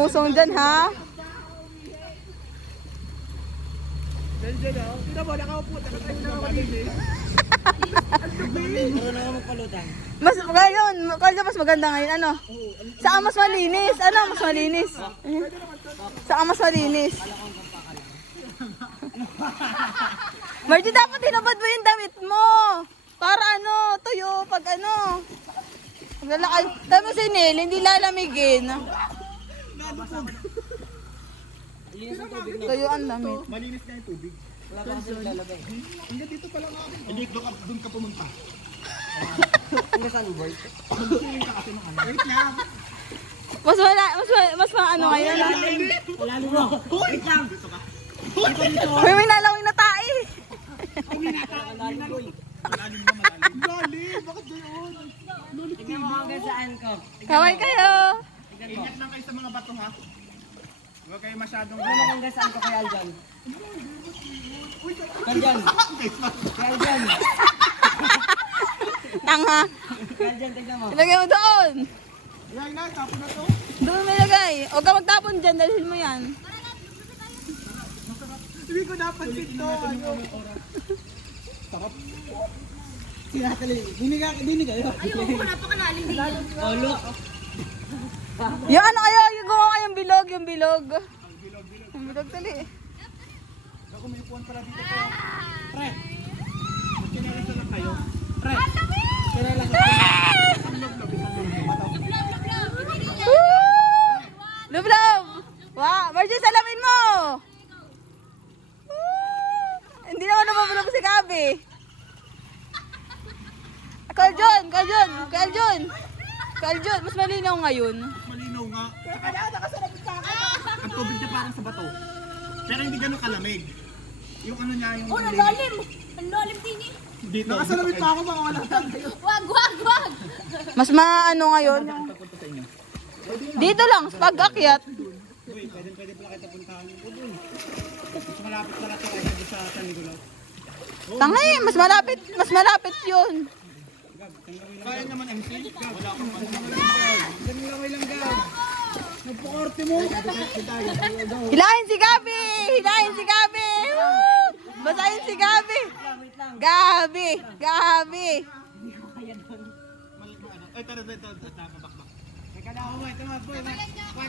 Pusong dyan ha. Diyan o. Tignan mo, nakaupo. Nakatayo na ako din eh. Meron ako magpalutan. Mas ngayon, mas maganda ngayon ano? Saan mas malinis? Ano mas malinis? Saan mas malinis? Margie, dapat tinabad mo yung damit mo. Para ano, tuyo pag ano. Maglalakay. Tapos si Nel, hindi lalamigin. Tuyo ang damit. Malinis na yung tubig. Wala pa kasi naglalagay. Hanggang dito pa lang ako. Hindi, doon ka pumunta. Hanggang saan, boy? Magsiling ka kasi ng ano. Wait lang. Mas ano ngayon. Malalim mo. Wait lang. Dito ka. May nalawin na tae. Malalim, boy. Malalim ba, malalim? Malalim? Bakit doon? Tignan mo hanggang saan ko. Kaway kayo. Ingat lang kayo sa mga bato, ha? Huwag kayo masyadong... Ano hanggang saan ko kay Aljan? Aljan! Kay Aljan! Tanga. Kay Aljan, tignan mo. Ilagay mo doon. Yan na, tapon na to. Doon mo ilagay. Huwag ka magtapon dyan. Dalhin mo yan. Hindi ko napansin to. Sarap. Sinakali. Dinig kayo. Ayoko, napakalalim din yun. Oh, look. Yung ano kayo, yung gumawa kayong bilog, yung bilog. Yung bilog tali. Ako may upuan pala dito po. Pre. Magkinalas na lang kayo. Pre. Kinalas na lang. Ang log-log. Love! Wow! Margie, salamin mo! Hindi naman nababulog si Gabi. Kaljon, mas malinaw ngayon. Malinaw nga. Ang tubig niya parang sa bato. Pero hindi ganun kalamig. Yung ano niya, yung... Oh, ang lalim! Ang lalim din eh. Dito. Nakasalamig pa ako baka wala tayo. Wag! Mas maano ngayon. Dito lang, sa pag-akyat. Uy, pwede pala kita puntahan. Mas malapit pala ito kayo sa San Nicolas. Tangi, mas malapit yun. Kaya naman MC. Wala akong ganun lang Gab. Nagpakorte mo. Hilahin si Gabi! Woo! Basahin si Gabi! Gabi! Ay, tara. Bakbak. Teka na ako, ito nga, boy.